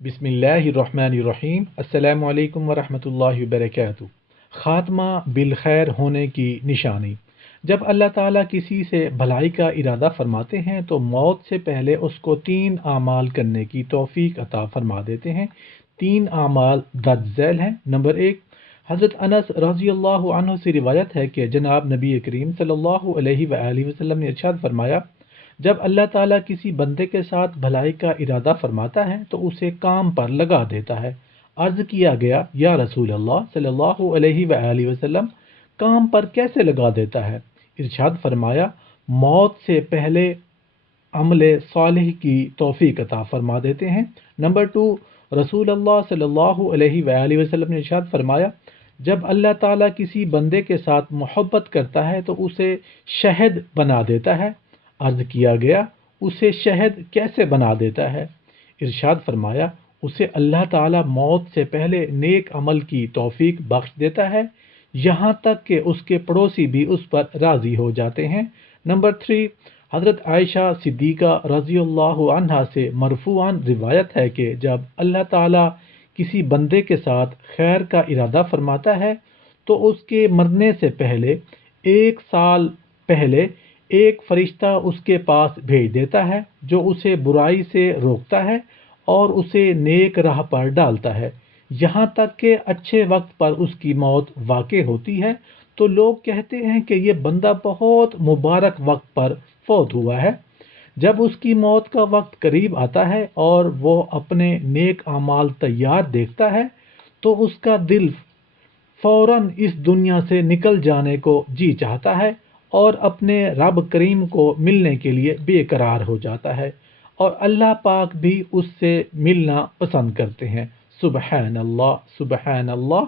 बिस्मिल्लाहिर्रहमानिर्रहीम। अस्सलामु अलैकुम वरहमतुल्लाहि वबरकातुहू। ख़ात्मा बिलखैर होने की निशानी। जब अल्लाह ताला किसी से भलाई का इरादा फरमाते हैं तो मौत से पहले उसको 3 आमाल करने की तौफीक अता फरमा देते हैं। 3 आमाल दर्ज झैल हैं। नंबर 1, हज़रत अनस रज़ी अल्लाहु अन्हु से रिवायत है कि जनाब नबी करीम सल्लल्लाहु अलैहि वसल्लम ने इरशाद फरमाया, जब अल्लाह ताला किसी बंदे के साथ भलाई का इरादा फरमाता है तो उसे काम पर लगा देता है। अर्ज़ किया गया, या रसूल अल्लाह सल्लल्लाहु अलैहि वसल्लम, काम पर कैसे लगा देता है? इरशाद फरमाया, मौत से पहले अमले सालिह की तौफीक अता फरमा देते हैं। नंबर 2, रसूल अल्लाह सल्लल्लाहु अलैहि वसल्लम ने इरशाद फरमाया, जब अल्लाह ताला किसी बंदे के साथ मोहब्बत करता है तो उसे शहद बना देता है। अर्ज़ किया गया, उसे शहद कैसे बना देता है? इरशाद फरमाया, उसे अल्लाह ताला मौत से पहले नेक अमल की तौफीक बख्श देता है, यहाँ तक कि उसके पड़ोसी भी उस पर राज़ी हो जाते हैं। नंबर 3, हज़रत आयशा सिद्दीक़ा रज़ियल्लाहु अन्हा से मरफ़ूअन रिवायत है कि जब अल्लाह ताला किसी बंदे के साथ खैर का इरादा फरमाता है तो उसके मरने से पहले 1 साल पहले एक फरिश्ता उसके पास भेज देता है जो उसे बुराई से रोकता है और उसे नेक राह पर डालता है, यहाँ तक कि अच्छे वक्त पर उसकी मौत वाक़ई होती है तो लोग कहते हैं कि ये बंदा बहुत मुबारक वक्त पर फौत हुआ है। जब उसकी मौत का वक्त करीब आता है और वो अपने नेक आमाल तैयार देखता है तो उसका दिल फौरन इस दुनिया से निकल जाने को जी चाहता है और अपने रब करीम को मिलने के लिए बेकरार हो जाता है और अल्लाह पाक भी उससे मिलना पसंद करते हैं। सुबहान अल्लाह, सुबहान अल्लाह।